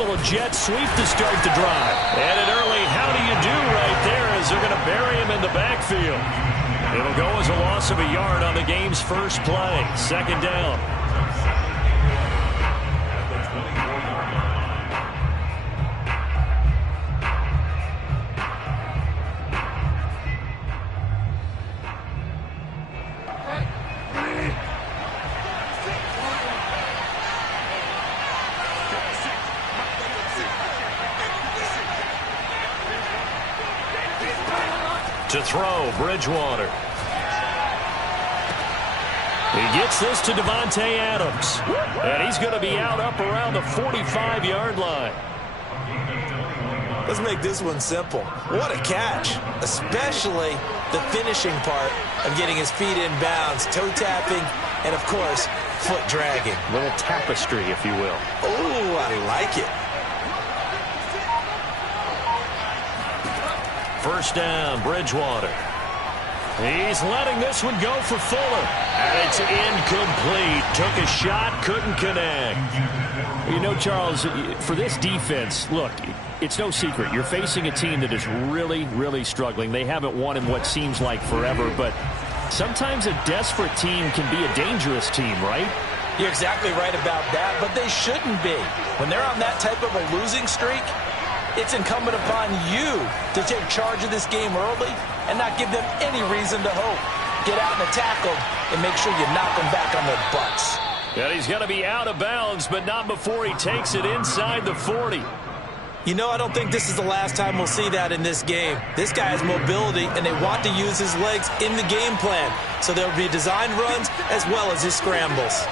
little jet sweep to start the drive. And an early how do you do right there as they're going to bury him in the backfield. It'll go as a loss of a yard on the game's first play. Second down. To throw, Bridgewater. He gets this to Davante Adams. And he's going to be out up around the 45-yard line. Let's make this one simple. What a catch, especially the finishing part of getting his feet in bounds, toe tapping, and, of course, foot dragging. Little tapestry, if you will. Ooh, I like it. First down, Bridgewater. He's letting this one go for Fuller. And it's incomplete. Took a shot, couldn't connect. You know, Charles, for this defense, look, it's no secret. You're facing a team that is really, really struggling. They haven't won in what seems like forever, but sometimes a desperate team can be a dangerous team, right? You're exactly right about that, but they shouldn't be. When they're on that type of a losing streak, it's incumbent upon you to take charge of this game early and not give them any reason to hope. Get out and attack them and make sure you knock them back on their butts. And he's going to be out of bounds, but not before he takes it inside the 40. You know, I don't think this is the last time we'll see that in this game. This guy has mobility, and they want to use his legs in the game plan. So there'll be designed runs as well as his scrambles.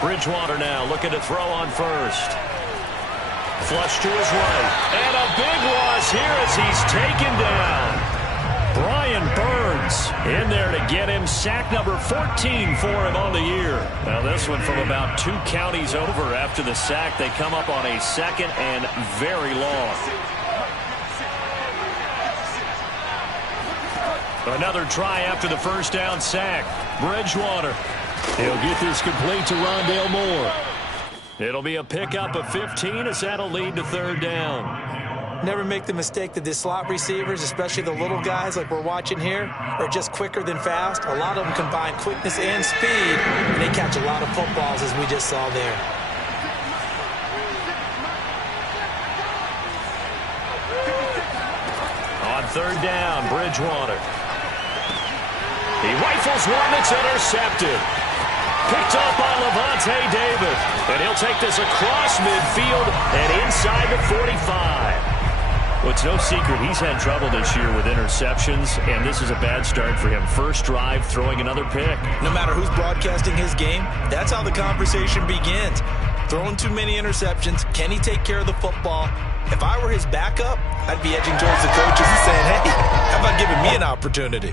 Bridgewater now looking to throw on first. Flush to his right. And a big loss here as he's taken down. Brian Burns in there to get him. Sack number 14 for him on the year. Now this one from about 2 counties over after the sack. They come up on a second and very long. Another try after the first down sack. Bridgewater. He'll get this complete to Rondale Moore. It'll be a pickup of 15 as that'll lead to third down. Never make the mistake that the slot receivers, especially the little guys like we're watching here, are just quicker than fast. A lot of them combine quickness and speed, and they catch a lot of footballs as we just saw there. On third down, Bridgewater. He rifles one that's intercepted. Picked up by Lavonte David. And he'll take this across midfield and inside the 45. Well, it's no secret he's had trouble this year with interceptions, and this is a bad start for him. First drive, throwing another pick. No matter who's broadcasting his game, that's how the conversation begins. Throwing too many interceptions. Can he take care of the football? If I were his backup, I'd be edging towards the coaches and saying, hey, how about giving me an opportunity?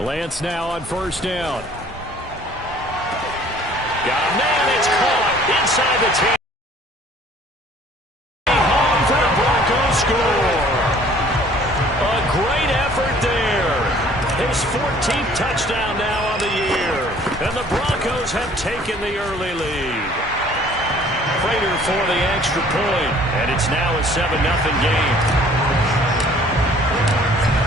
Lance now on first down. Got a man, it's caught inside the 10. Home for the Broncos score. A great effort there. His 14th touchdown now on the year. And the Broncos have taken the early lead. Prater for the extra point. And it's now a 7-0 game.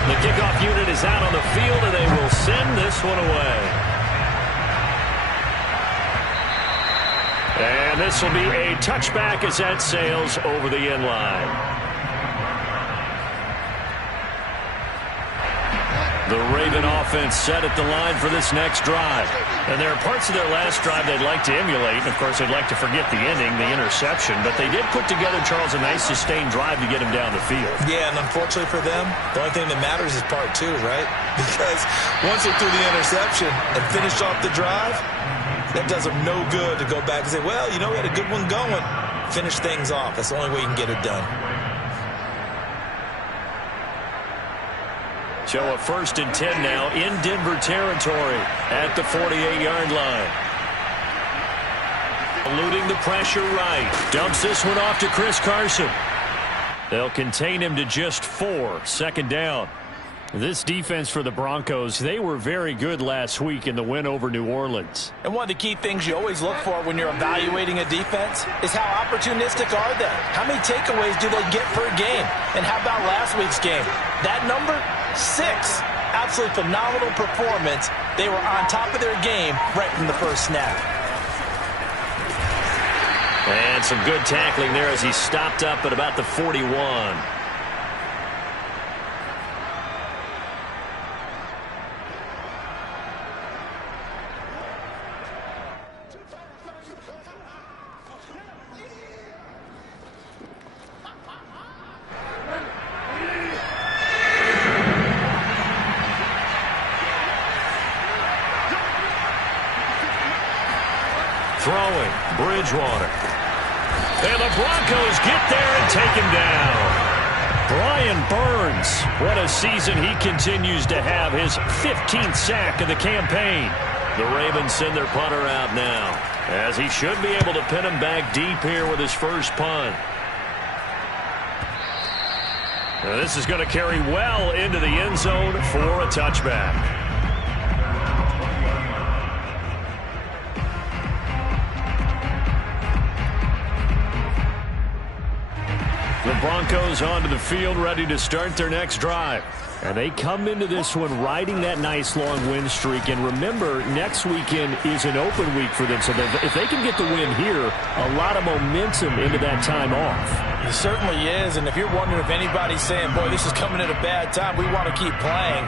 The kickoff unit is out on the field, and they will send this one away. And this will be a touchback as that sails over the end line. The Raven offense set at the line for this next drive. And there are parts of their last drive they'd like to emulate. And, of course, they'd like to forget the ending, the interception. But they did put together, Charles, a nice sustained drive to get him down the field. Yeah, and unfortunately for them, the only thing that matters is part 2, right? Because once they threw the interception and finished off the drive, that does them no good to go back and say, well, you know, we had a good one going. Finish things off. That's the only way you can get it done. So a 1st and 10 now in Denver territory at the 48-yard line. Eluding the pressure right. Dumps this one off to Chris Carson. They'll contain him to just 4. Second down. This defense for the Broncos, they were very good last week in the win over New Orleans. And one of the key things you always look for when you're evaluating a defense is how opportunistic are they? How many takeaways do they get per game? And how about last week's game? That number? 6. Absolutely phenomenal performance. They were on top of their game right from the first snap. And some good tackling there as he stopped up at about the 41. Throwing, Bridgewater. And the Broncos get there and take him down. Brian Burns, what a season he continues to have. His 15th sack of the campaign. The Ravens send their punter out now, as he should be able to pin him back deep here with his first punt. Now this is going to carry well into the end zone for a touchback. The Broncos onto the field, ready to start their next drive. And they come into this one riding that nice long win streak. And remember, next weekend is an open week for them. So if they can get the win here, a lot of momentum into that time off. It certainly is. And if you're wondering if anybody's saying, boy, this is coming at a bad time, we want to keep playing,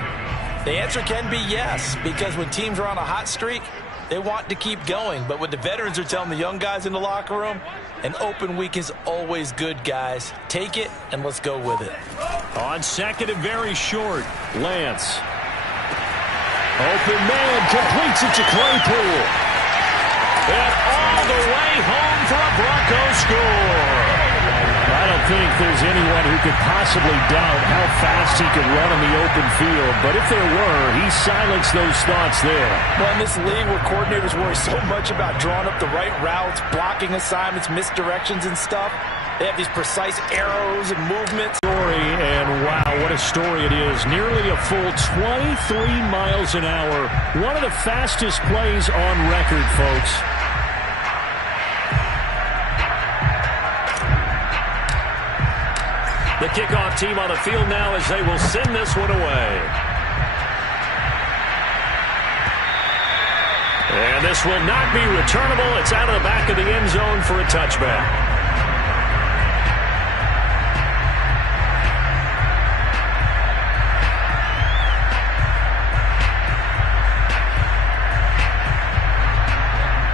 the answer can be yes. Because when teams are on a hot streak, they want to keep going. But what the veterans are telling the young guys in the locker room, an open week is always good, guys. Take it, and let's go with it. On second and very short, Lance. Open man, completes it to Claypool. And all the way home for a Broncos score. I don't think there's anyone who could possibly doubt how fast he could run in the open field. But if there were, he silenced those thoughts there. Well, in this league where coordinators worry so much about drawing up the right routes, blocking assignments, misdirections and stuff, they have these precise arrows and movements. And wow, what a story it is. Nearly a full 23 miles an hour. One of the fastest plays on record, folks. The kickoff team on the field now as they will send this one away. And this will not be returnable. It's out of the back of the end zone for a touchback.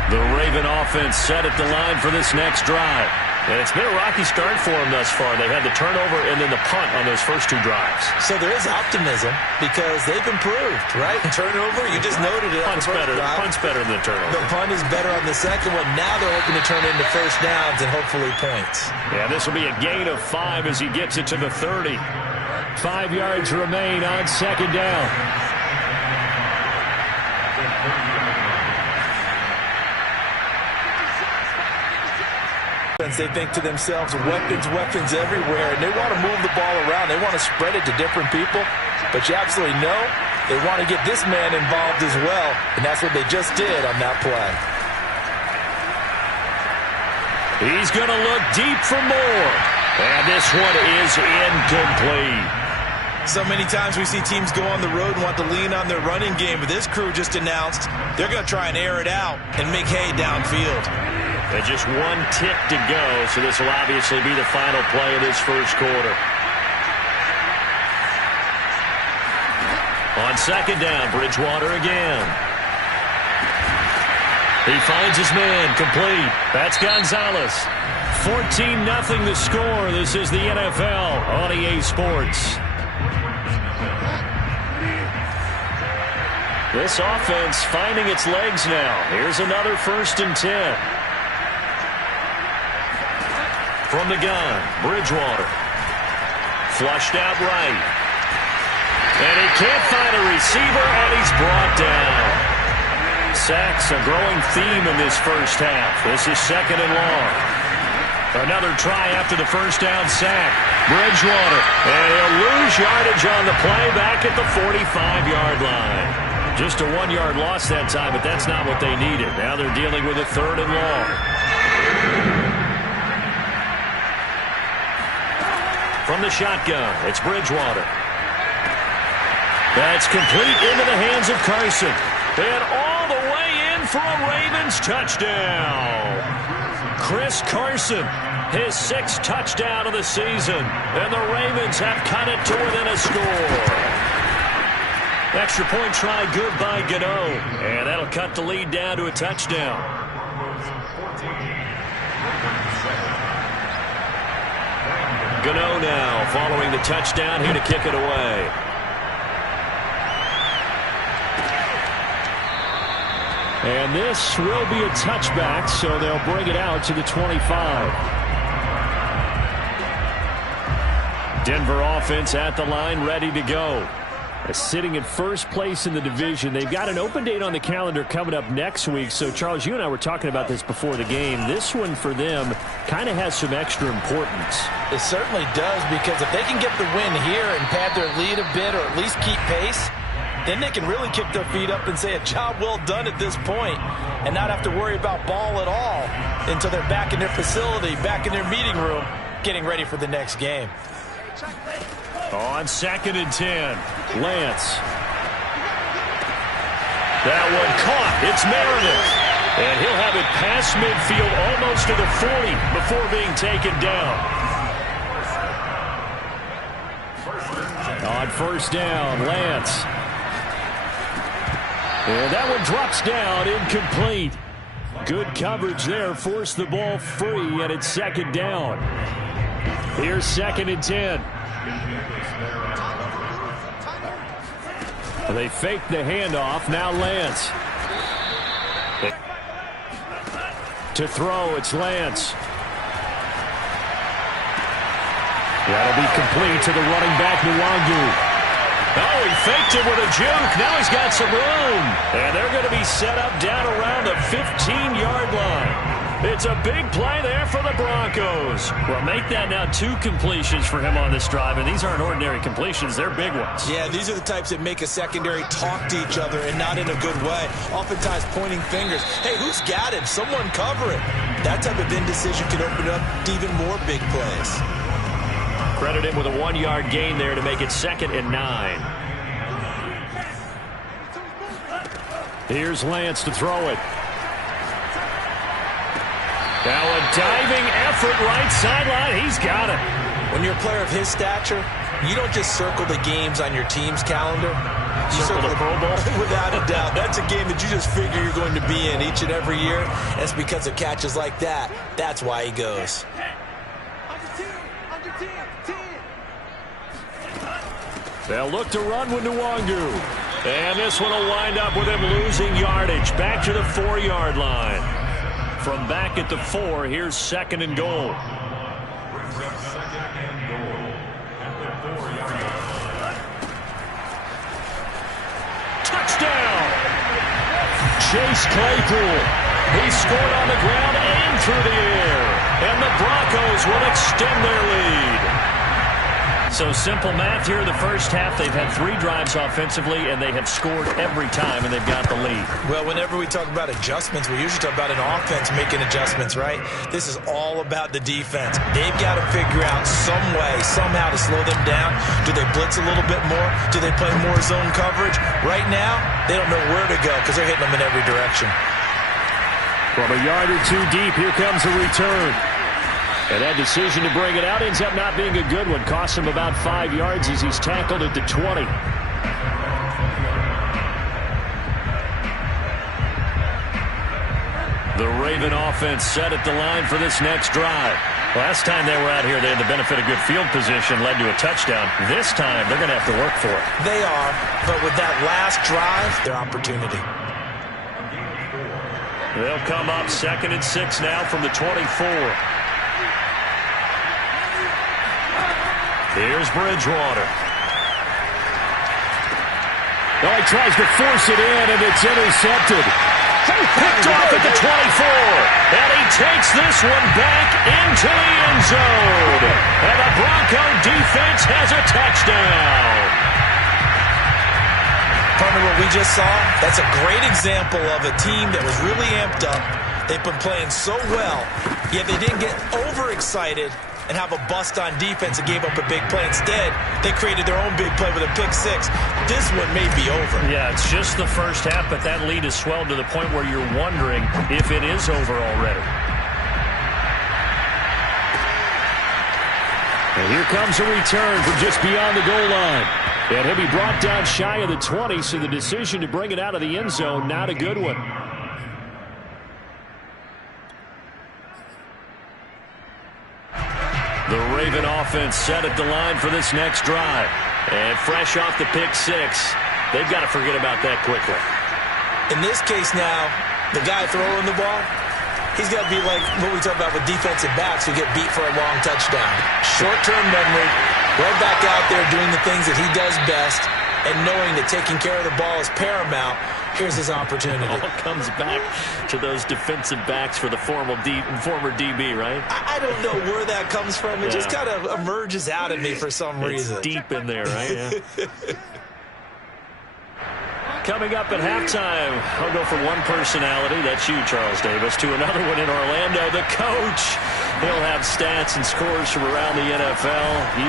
The Raven offense set at the line for this next drive. And it's been a rocky start for them thus far. They had the turnover and then the punt on those first 2 drives. So there is optimism because they've improved, right? Turnover, you just noted it. Punt's better than the turnover. The punt is better on the second one. Now they're hoping to turn into first downs and hopefully points. Yeah, this will be a gain of 5 as he gets it to the 30. 5 yards remain on second down. They think to themselves, weapons everywhere, and they want to move the ball around. They want to spread it to different people, but you absolutely know they want to get this man involved as well, and that's what they just did on that play. He's going to look deep for more, and this one is incomplete. So many times we see teams go on the road and want to lean on their running game, but this crew just announced they're going to try and air it out and make hay downfield. And just 1 tick to go, so this will obviously be the final play of this first quarter. On second down, Bridgewater again. He finds his man, complete. That's Gonzalez. 14-0 the score. This is the NFL on EA Sports. This offense finding its legs now. Here's another 1st and 10. From the gun, Bridgewater. Flushed out right. And he can't find a receiver, and he's brought down. Sacks, a growing theme in this first half. This is second and long. Another try after the first down sack. Bridgewater. And he'll lose yardage on the play back at the 45-yard line. Just a 1-yard loss that time, but that's not what they needed. Now they're dealing with a 3rd and long. From the shotgun, it's Bridgewater. That's complete into the hands of Carson. And all the way in for a Ravens touchdown. Chris Carson, his 6th touchdown of the season. And the Ravens have cut it to within a score. Extra point try good by Gano. And that'll cut the lead down to a touchdown. Gano now following the touchdown here to kick it away. And this will be a touchback, so they'll bring it out to the 25. Denver offense at the line, ready to go. Sitting in first place in the division. They've got an open date on the calendar coming up next week. So, Charles, you and I were talking about this before the game. This one for them kind of has some extra importance. It certainly does, because if they can get the win here and pad their lead a bit or at least keep pace, then they can really kick their feet up and say a job well done at this point and not have to worry about ball at all until they're back in their facility, back in their meeting room, getting ready for the next game. On 2nd and 10, Lance. That one caught. It's Meredith. And he'll have it past midfield almost to the 40 before being taken down. On 1st down, Lance. And that one drops down, incomplete. Good coverage there, forced the ball free, and it's 2nd down. Here's 2nd and 10. They fake the handoff. Now Lance. To throw, it's Lance. That'll be complete to the running back, Nwangu. Oh, he faked it with a juke. Now he's got some room. And they're going to be set up down around the 15-yard line. It's a big play there for the Broncos. Well, make that now 2 completions for him on this drive, and these aren't ordinary completions. They're big ones. Yeah, these are the types that make a secondary talk to each other and not in a good way. Oftentimes pointing fingers. Hey, who's got him? Someone cover it. That type of indecision can open up to even more big plays. Credit him with a 1-yard gain there to make it 2nd and 9. Here's Lance to throw it. Now a diving effort right sideline. He's got it. When you're a player of his stature, you don't just circle the games on your team's calendar. You circle the Pro Bowl? Without a doubt. That's a game that you just figure you're going to be in each and every year. That's because of catches like that. That's why he goes. They'll look to run with Nwangu. And this one will wind up with him losing yardage. Back to the 4-yard line. From back at the 4, here's 2nd and goal. Touchdown! Chase Claypool. He scored on the ground and through the air. And the Broncos will extend their lead. So simple math here in the first half. They've had 3 drives offensively, and they have scored every time, and they've got the lead. Well, whenever we talk about adjustments, we usually talk about an offense making adjustments, right? This is all about the defense. They've got to figure out some way, somehow to slow them down. Do they blitz a little bit more? Do they play more zone coverage? Right now, they don't know where to go because they're hitting them in every direction. From a yard or 2 deep, here comes a return. And that decision to bring it out ends up not being a good one. Costs him about 5 yards as he's tackled at the 20. The Raven offense set at the line for this next drive. Last time they were out here, they had the benefit of good field position, led to a touchdown. This time, they're going to have to work for it. They are, but with that last drive, their opportunity. They'll come up 2nd and 6 now from the 24. Here's Bridgewater. Oh, he tries to force it in, and it's intercepted. Picked off at the 24. And he takes this one back into the end zone. And the Bronco defense has a touchdown. Partner, what we just saw, that's a great example of a team that was really amped up. They've been playing so well, yet they didn't get overexcited and have a bust on defense and gave up a big play. Instead, they created their own big play with a pick six. This one may be over. Yeah, it's just the first half, but that lead has swelled to the point where you're wondering if it is over already. And here comes a return from just beyond the goal line. And he'll be brought down shy of the 20, so the decision to bring it out of the end zone, not a good one. The Raven offense set at the line for this next drive. And fresh off the pick six, they've got to forget about that quickly. In this case now, the guy throwing the ball, he's got to be like what we talk about with defensive backs who get beat for a long touchdown. Short-term memory, right back out there doing the things that he does best, and knowing that taking care of the ball is paramount. Here's his opportunity. All comes back to those defensive backs for the former DB, right? I don't know where that comes from. It just kind of emerges out of me for some reason. It's deep in there, right? Yeah. Coming up at halftime, I'll go from one personality, that's you, Charles Davis, to another one in Orlando, the coach. He'll have stats and scores from around the NFL. He'll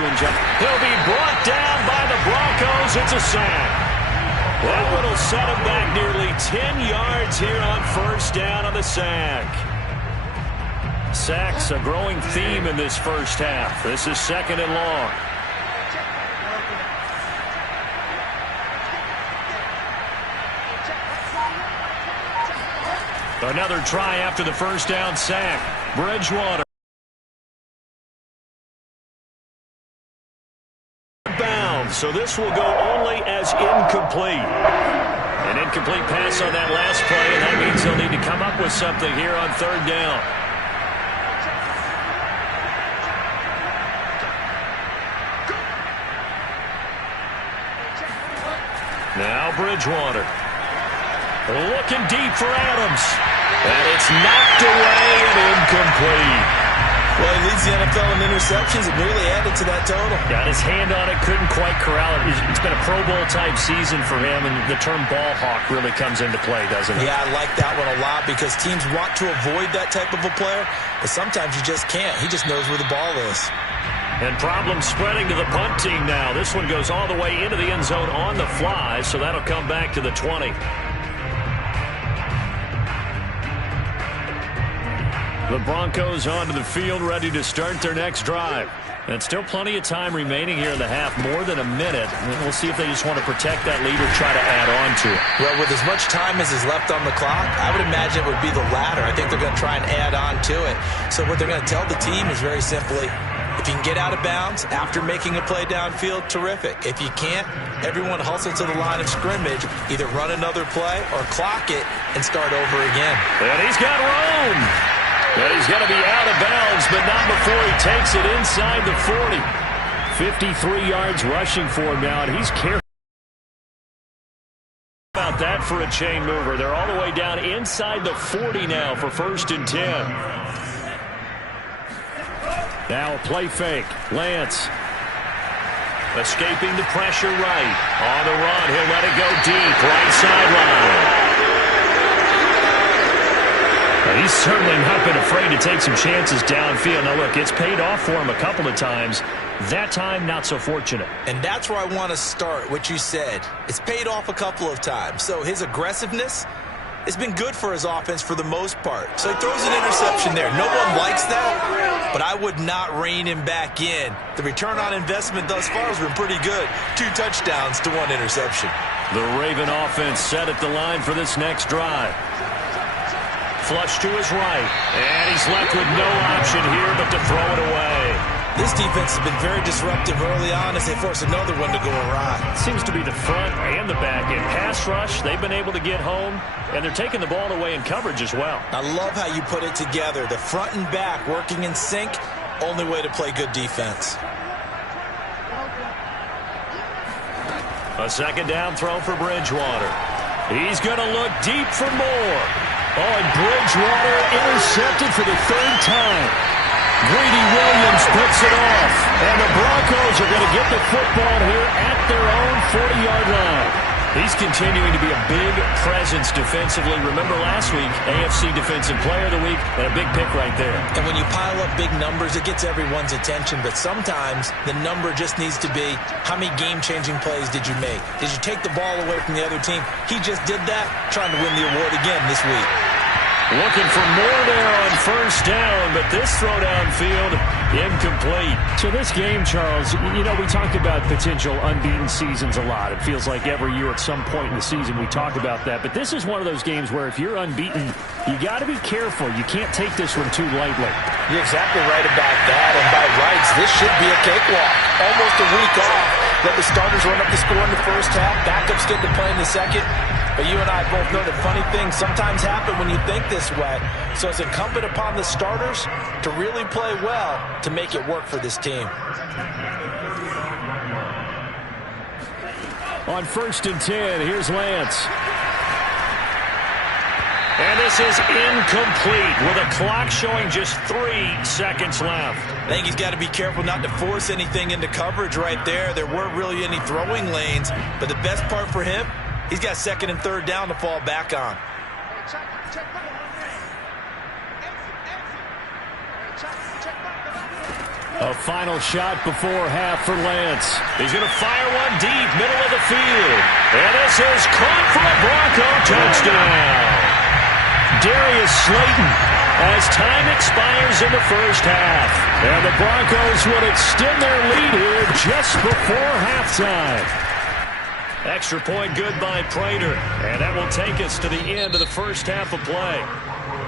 be brought down by the Broncos. It's a sack. That one will set him back nearly 10 yards here on first down on the sack. Sacks, a growing theme in this first half. This is second and long. Another try after the first down sack. Bridgewater. Bounds, so this will go only as incomplete. An incomplete pass on that last play, and that means he'll need to come up with something here on third down. Now Bridgewater. Looking deep for Adams. And it's knocked away and incomplete. Well, he leads the NFL in interceptions and nearly added to that total. Got his hand on it, couldn't quite corral it. It's been a Pro Bowl-type season for him, and the term ball hawk really comes into play, doesn't it? Yeah, I like that one a lot because teams want to avoid that type of a player, but sometimes you just can't. He just knows where the ball is. And problems spreading to the punt team now. This one goes all the way into the end zone on the fly, so that'll come back to the 20. The Broncos onto the field, ready to start their next drive. And still plenty of time remaining here in the half, more than a minute. And we'll see if they just want to protect that lead or try to add on to it. Well, with as much time as is left on the clock, I would imagine it would be the latter. I think they're going to try and add on to it. So what they're going to tell the team is very simply, if you can get out of bounds after making a play downfield, terrific. If you can't, everyone hustle to the line of scrimmage, either run another play or clock it and start over again. And he's got room. And he's going to be out of bounds, but not before he takes it inside the 40. 53 yards rushing for him now, and he's careful about that for a chain mover. They're all the way down inside the 40 now for 1st and 10. Now a play fake. Lance escaping the pressure right. On the run, he'll let it go deep. Right sideline. He's certainly not been afraid to take some chances downfield. Now, look, it's paid off for him a couple of times. That time, not so fortunate. And that's where I want to start, what you said. It's paid off a couple of times. So his aggressiveness has been good for his offense for the most part. So he throws an interception there. No one likes that, but I would not rein him back in. The return on investment thus far has been pretty good. 2 touchdowns to 1 interception. The Raven offense set at the line for this next drive. Flush to his right, and he's left with no option here but to throw it away. This defense has been very disruptive early on as they force another one to go awry. Seems to be the front and the back end. Pass rush, they've been able to get home, and they're taking the ball away in coverage as well. I love how you put it together. The front and back working in sync, only way to play good defense. A second down throw for Bridgewater. He's going to look deep for more. Oh, and Bridgewater intercepted for the third time. Greedy Williams picks it off. And the Broncos are going to get the football here at their own 40-yard line. He's continuing to be a big presence defensively. Remember last week, AFC Defensive Player of the Week, and a big pick right there. And when you pile up big numbers, it gets everyone's attention. But sometimes the number just needs to be, how many game-changing plays did you make? Did you take the ball away from the other team? He just did that, trying to win the award again this week. Looking for more there on first down, but this throw downfield incomplete. So this game, Charles, you know, we talk about potential unbeaten seasons a lot. It feels like every year at some point in the season we talk about that. But this is one of those games where if you're unbeaten, you got to be careful. You can't take this one too lightly. You're exactly right about that. And by rights, this should be a cakewalk. Almost a week off. Let the starters run up the score in the first half. Backups get to play in the second. But you and I both know that funny things sometimes happen when you think this way. So it's incumbent upon the starters to really play well to make it work for this team. On 1st and 10, here's Lance. And this is incomplete with a clock showing just 3 seconds left. I think he's got to be careful not to force anything into coverage right there. There weren't really any throwing lanes. But the best part for him, he's got 2nd and 3rd down to fall back on. A final shot before half for Lance. He's going to fire one deep, middle of the field. And this is caught for a Bronco touchdown. Darius Slayton as time expires in the first half. And the Broncos will extend their lead here just before halftime. Extra point good by Prater. And that will take us to the end of the first half of play.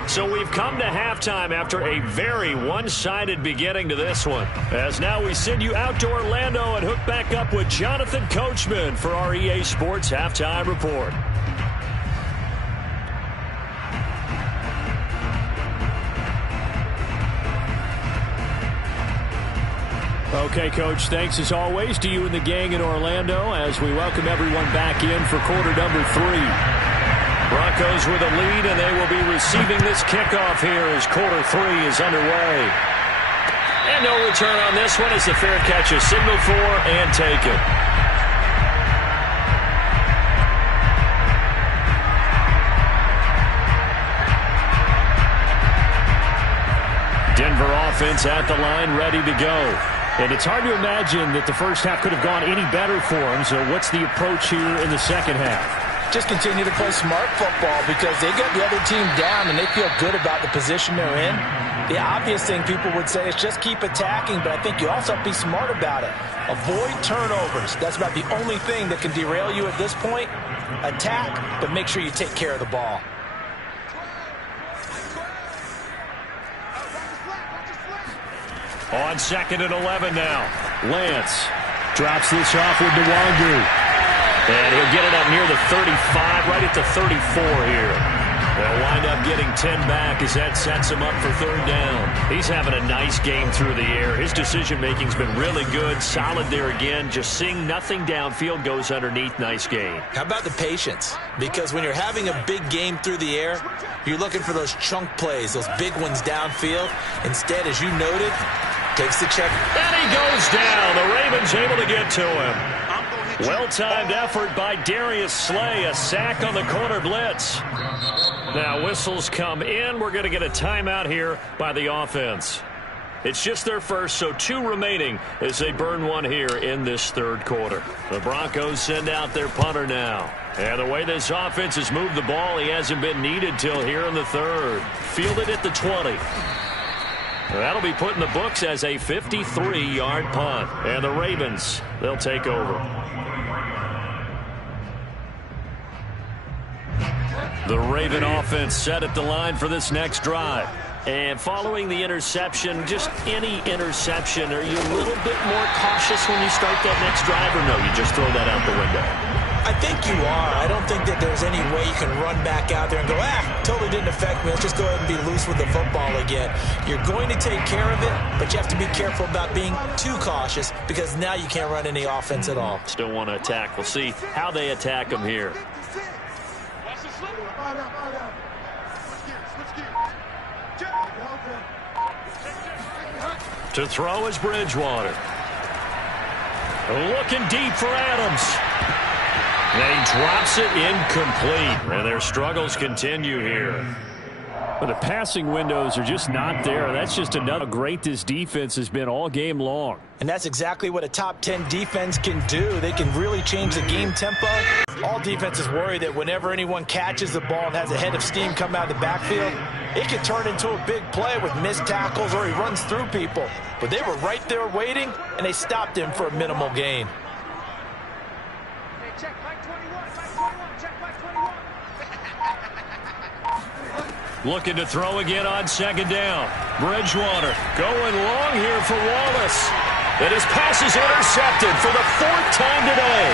So we've come to halftime after a very one-sided beginning to this one. As now we send you out to Orlando and hook back up with Jonathan Coachman for our EA Sports Halftime Report. Okay, Coach, thanks as always to you and the gang in Orlando as we welcome everyone back in for quarter number 3. Broncos with a lead, and they will be receiving this kickoff here as quarter 3 is underway. And no return on this one as the fair catch is signaled for and taken. Denver offense at the line, ready to go. And it's hard to imagine that the first half could have gone any better for them. So what's the approach here in the second half? Just continue to play smart football because they got the other team down and they feel good about the position they're in. The obvious thing people would say is just keep attacking, but I think you also have to be smart about it. Avoid turnovers. That's about the only thing that can derail you at this point. Attack, but make sure you take care of the ball. On 2nd and 11 now. Lance drops this off with Nwangu. And he'll get it up near the 35, right at the 34 here. They'll wind up getting 10 back as that sets him up for 3rd down. He's having a nice game through the air. His decision-making's been really good. Solid there again. Just seeing nothing downfield goes underneath. Nice game. How about the patience? Because when you're having a big game through the air, you're looking for those chunk plays, those big ones downfield. Instead, as you noted, takes the check. And he goes down. The Ravens able to get to him. Well-timed effort by Darius Slay. A sack on the corner blitz. Now whistles come in. We're going to get a timeout here by the offense. It's just their first, so 2 remaining as they burn one here in this 3rd quarter. The Broncos send out their punter now. And the way this offense has moved the ball, he hasn't been needed till here in the 3rd. Fielded at the 20. That'll be put in the books as a 53-yard punt. And the Ravens, they'll take over. The Raven offense set at the line for this next drive. And following the interception, just any interception, are you a little bit more cautious when you start that next drive, or no, you just throw that out the window? I think you are. I don't think that there's any way you can run back out there and go, totally didn't affect me. Let's just go ahead and be loose with the football again. You're going to take care of it, but you have to be careful about being too cautious because now you can't run any offense at all. Still want to attack. We'll see how they attack them here. To throw is Bridgewater. Looking deep for Adams. And he drops it incomplete. And their struggles continue here. But the passing windows are just not there. That's just another great this defense has been all game long. And that's exactly what a top 10 defense can do. They can really change the game tempo. All defenses worry that whenever anyone catches the ball and has a head of steam come out of the backfield, it can turn into a big play with missed tackles or he runs through people. But they were right there waiting, and they stopped him for a minimal gain. Looking to throw again on second down. Bridgewater going long here for Wallace. And his pass is intercepted for the 4th time today.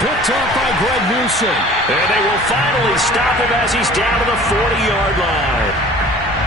Picked up by Greg Newsome. And they will finally stop him as he's down to the 40-yard line.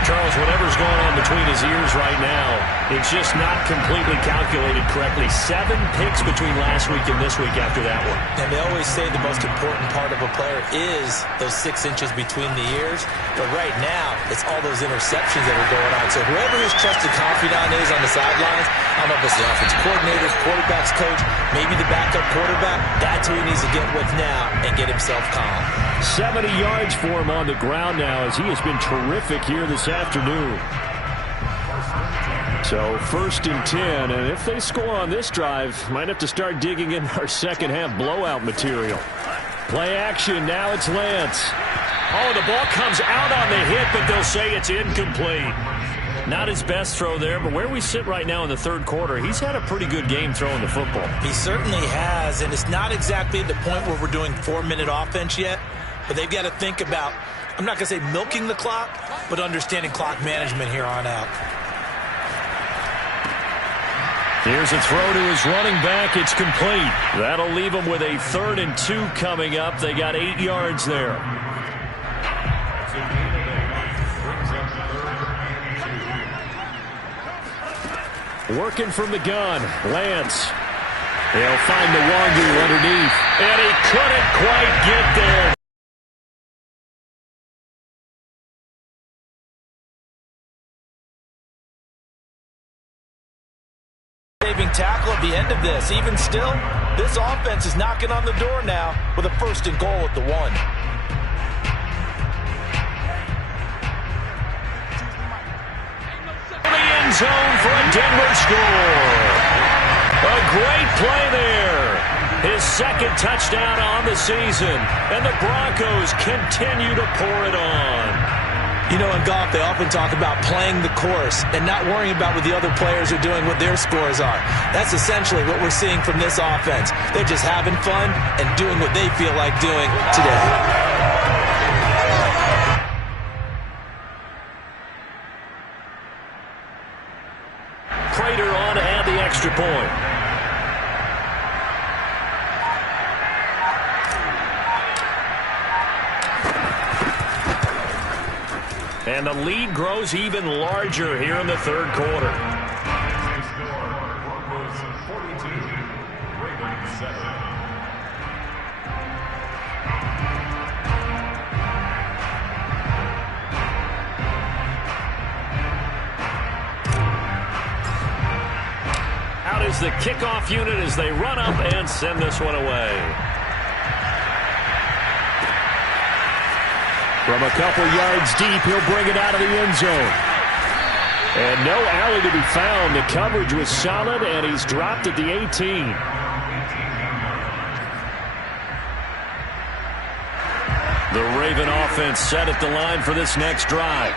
Charles, whatever's going on between his ears right now, it's just not completely calculated correctly. 7 picks between last week and this week after that one. And they always say the most important part of a player is those 6 inches between the ears. But right now, it's all those interceptions that are going on. So whoever his trusted confidant is on the sidelines, I don't know if it's the offensive coordinator, quarterback's coach, maybe the backup quarterback, that's who he needs to get with now and get himself calm. 70 yards for him on the ground now as he has been terrific here this afternoon. So 1st and 10, and if they score on this drive, might have to start digging in our second half blowout material. Play action, now it's Lance. Oh, the ball comes out on the hit, but they'll say it's incomplete. Not his best throw there, but where we sit right now in the 3rd quarter, he's had a pretty good game throwing the football. He certainly has, and it's not exactly at the point where we're doing 4-minute offense yet, but they've got to think about, I'm not going to say milking the clock, but understanding clock management here on out. Here's a throw to his running back. It's complete. That'll leave him with a 3rd and 2 coming up. They got 8 yards there. Working from the gun, Lance. They'll find the Wangu underneath. And he couldn't quite get there. Saving tackle at the end of this. Even still, this offense is knocking on the door now with a 1st and goal at the 1. Zone for a Denver score. A great play there. His 2nd touchdown on the season. And the Broncos continue to pour it on. You know, in golf, they often talk about playing the course and not worrying about what the other players are doing, what their scores are. That's essentially what we're seeing from this offense. They're just having fun and doing what they feel like doing today. Prater on to add the extra point. And the lead grows even larger here in the 3rd quarter. Out is the kickoff unit as they run up and send this one away. From a couple yards deep, he'll bring it out of the end zone. And no alley to be found. The coverage was solid, and he's dropped at the 18. The Raven offense set at the line for this next drive.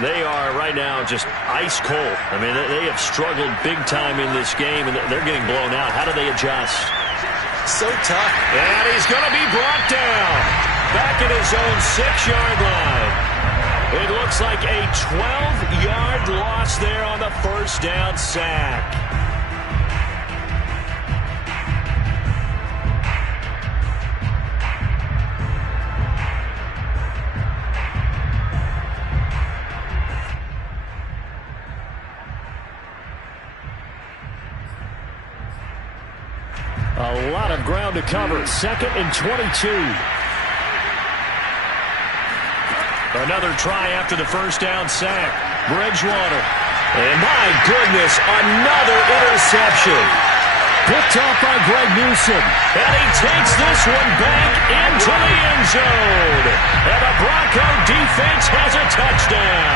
They are right now just ice cold. I mean, they have struggled big time in this game, and they're getting blown out. How do they adjust? So tough. And he's going to be brought down. Back at his own 6-yard line. It looks like a 12-yard loss there on the 1st down sack. A lot of ground to cover. 2nd and 22. Another try after the first down sack. Bridgewater. And my goodness, another interception. Picked off by Greg Newsome. And he takes this one back into the end zone. And the Bronco defense has a touchdown.